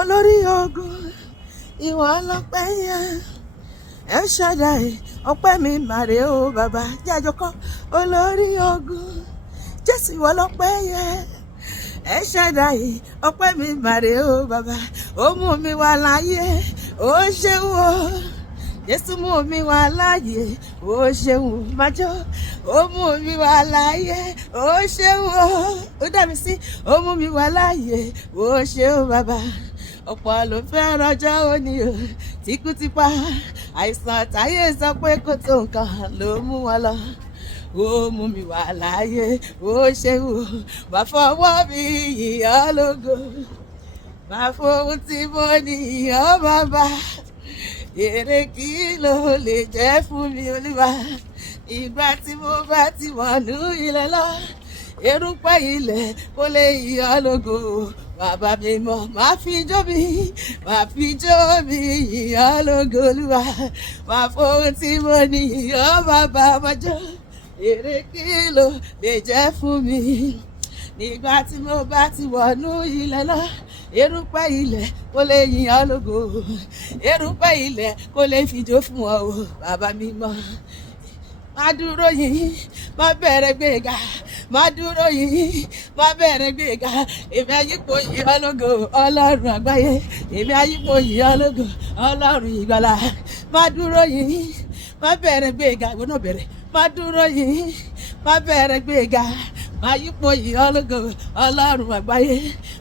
Olori ogun, ìwọ lọ́pẹ́ yẹn. El Shaddai, ọpẹ́ mi màrè o bàbá. Jẹ́ àjọkọ́. Olori ogun, Jésù ìwọ lọ́pẹ́ yẹn. El Shaddai, ọpẹ́ mi màrè o bàbá. Ó mú mi wá láyé, ó ṣeun o. Jésù mú mi wá láyé, ó ṣeun májọ́. Ó mú mi wá láyé, ó ṣeun o. Ó dá mi sí, ó mú mi wá láyé, ó ṣeun bàbá. Ọ̀pọ̀ ló fẹ́ rọjọ́ òní o, tíkú ti pa. Àìsàn táyé sọ pé kò tó nǹkan ló mú wọn lọ. Ó mú mi wá láyé, ó ṣeun o. Má fọwọ́ mi yìn ọ́ lógo. Má fohùn tí mo ní yìn ọ́ bàbá. Èrè kí ló lè jẹ́ fún mi Olúwa? Ìgbà tí mo bá ti wọnú ilẹ̀ lọ, erùpẹ̀ ilẹ̀ kò lè yìn ọ́ lógo. Bàbá mi mọ̀, máa fi jó mi yìn ọ́ lógo Olúwa. Máa fohùn tí mo ní yìn ọ́ bàbá májọ́. Èrè kí ló lè jẹ́ fún mi? Nígbà tí mo bá ti wọnú ilẹ̀ lọ, erùpẹ̀ ilẹ̀ kò lè yìn ọ́ lógo. Erùpẹ̀ ilẹ̀ kò lè fijó fún ọ o bàbá mi mọ̀. Má dúró yìí, má bẹ̀rẹ̀ gbéga. Má dúró yìí, má bẹ̀rẹ̀ gbéga. Èmi ayípo yìn ọ́ lógo Ọlọ́run àgbáyé. Èmi ayípo yìn ọ́ lógo Ọlọ́run ìgbàlà. Má dúró yìí, má bẹ̀rẹ̀ gbéga. Ìwọ náà bẹ̀rẹ̀. Má dúró yìí, má bẹ̀rẹ̀ gbéga. Má yípo yìn ọ́ lógo Ọlọ́run àgbáyé.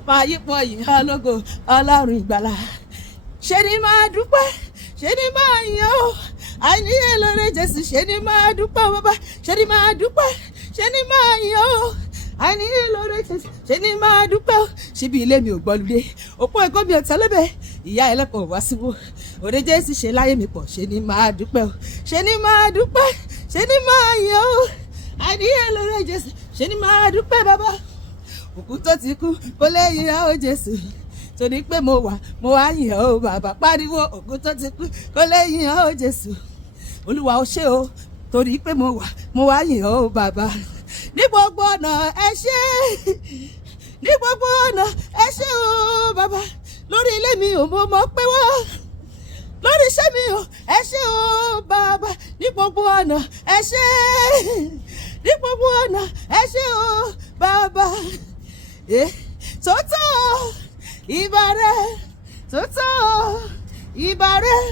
Má yípo yìn ọ́ lógo Ọlọ́run ìgbàlà. Ṣé ni máa dúpẹ́, ṣé ni máa yìn ọ́. Àìníye lóore Jésù, ṣé ni máa dúpẹ́ bàbá. Ṣé ni máa dúpẹ́, ṣé ni máa yìn ọ́. Àìníye lóore Jésù, ṣé ni máa dúpẹ́ o. Ṣíbi ilé mi ò gbọ́lùdé, òpó ẹ̀kọ́ mi ò tẹ́lẹ̀bẹ̀. Ìyá ẹlẹ́kọ̀ọ́ wá síwó, òde Jésù ṣe láyé mi pọ̀. Ṣé ni máa dúpẹ́ o. Ṣé ni máa dúpẹ́, ṣé ni máa yìn ọ́. Àìníye lóore Jésù, ṣé ni máa dúpẹ́ bàbá. Òkú tó ti kú kò lè yìn ọ́ Jésù. Torí pé mo wá yìn ọ́ bàbá. Pariwo òkú tó ti kú kò lè yìn ọ́ Jésù. Olúwa ó ṣé o, torí pé mo wá yìn ọ́ bàbá. Ní gbogbo ọ̀nà ẹ ṣé, ní gbogbo ọ̀nà ẹ ṣé o bàbá. Lórí ilé mi ò mọ̀ pé wọ́n, lórí iṣẹ́ mi ò ẹ ṣé o bàbá. Ní gbogbo ọ̀nà ẹ ṣé, ní gbogbo ọ̀nà ẹ ṣé o bàbá. Tótó ìbà rẹ̀, tótó ìbà rẹ̀.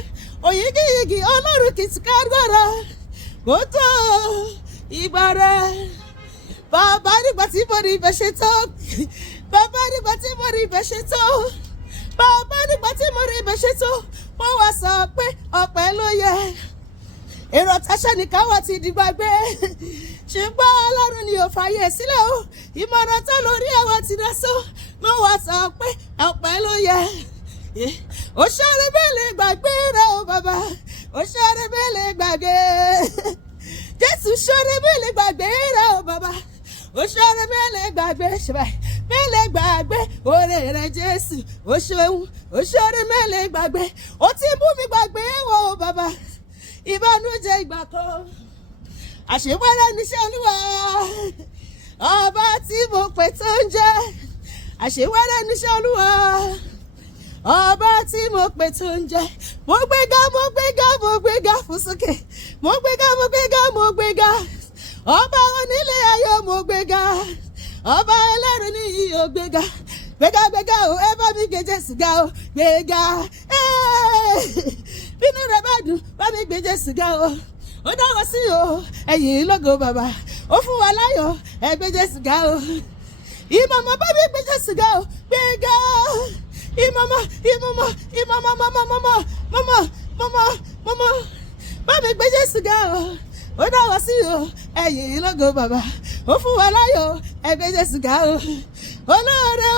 Oyigiyigi Ọlọ́run kìtìkà gbọ́ra. Kò tó ìbà rẹ̀. Bàbá nígbà tí mo rí ibẹ̀ ṣe tó. Bàbá nígbà tí mo rí ibẹ̀ ṣe tó. Bàbá nígbà tí mo rí ibẹ̀ ṣe tó. Mo wá sọ pé ọpẹ́ ló yẹ. Èrò táṣẹ́ ní káwọ́ ti di gbàgbé. Ṣùgbọ́n Ọlọ́run ni ò fààyè sílẹ̀ o. Ìmọ̀ràn tó lórí ẹ̀wọ̀n ti dá só. Mo wá sọ pé ọpẹ́ ló yẹ. Ó ṣeré bẹ́ẹ̀lẹ̀ gbàgbé rẹ̀ o bàbá. Ó ṣeré bẹ́ẹ̀lẹ̀ gbàgbé. Jésù ṣeré bẹ́ẹ̀lẹ̀ gbàgbé rẹ̀ o bàbá. Ó ṣeré bẹ́ẹ̀lẹ̀ gbàgbé. Bẹ́ẹ̀lẹ̀ gbàgbé oore rẹ̀ Jésù. Ó ṣeun, ó ṣeré bẹ́ẹ̀lẹ̀ gbàgbé. Ó ti mú mi gbàgbé wò o bàbá. Ìbànújẹ́ ìgbà kan. Àṣewẹ́rẹ́ níṣẹ́ Olúwa. Ọba tí mo pè tó ń jẹ́. Àṣewẹ́rẹ́ níṣẹ́ Olúwa. Ọba tí mo pè tó ń jẹ́. Mo gbéga, mo gbéga, mo gbéga fún sókè. Mo gbéga, mo gbéga, mo gbéga. Ọba onílé ayọ̀ mo gbéga. Ọba ẹlẹ́rù níyì ó gbéga. Gbéga, gbéga o, ẹ bá mi gbé Jésù ga o. Gbéga, bínú rẹ̀ bá dùn, bá mi gbé Jésù ga o. Ó dáwọ́ sí o, ẹ̀yìn lógo bàbá. Ó fún wa láyọ̀, ẹ gbé Jésù ga o. Ìmọ̀mọ̀ bá mi gbé Jésù ga o. Gbéga. Mama, bá mi gbé Jésù ga o. Ó dáwọ́ sí o, ẹ̀yìn lógo bàbá. Ó fún wa láyọ̀, ẹ gbé Jésù ga o. Olóore,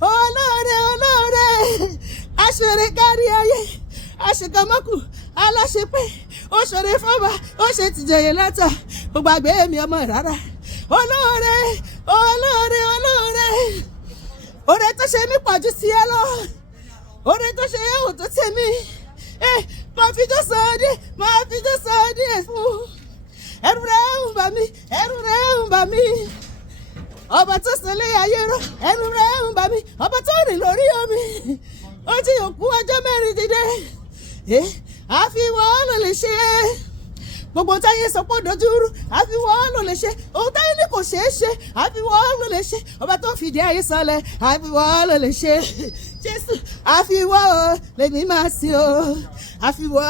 olóore. Aṣọre kárí ayé, aṣèkàmọ́kù, aláṣepé. Ó ṣọre fọ́ba, ó ṣe tìjọyè látà. Kò gbàgbé mi ọmọ rárá. Olóore. Oore tó ṣe mí pọ̀ ju tiẹ̀ lọ. Oore tó ṣe yẹ̀wò tó tẹ̀ mí. Máa fi jó sọ díẹ̀ fún. Ẹ̀rù rẹ̀ ń bà mí. Ọba tó sọlé ayé rọ, ẹ̀rù rẹ̀ ń bà mí. Ọba tó rìn lórí omi. Ó dé àfiwọ́ ló lè ṣe gbogbo táyé sọ pé dojúrú àfiwọ́ ló lè ṣe ohun táyé ní kò ṣeé ṣe àfiwọ́ ló lè ṣe ọba tó fìdí ayé sọlẹ̀ àfiwọ́ ló lè ṣe Jésù àfiwọ́ lèmi máa sìn o àfiwọ́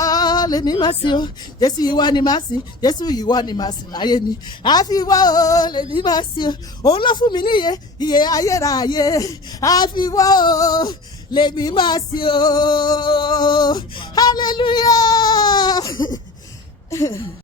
lèmi máa sìn o Jésù ìwọ ni máa sìn Jésù ìwọ ni máa sìn láyé mi àfiwọ́ lèmi máa sìn o òun ló fún mi níyè iye ayérayé àfiwọ́ lèmi máa sìn o hallelujah.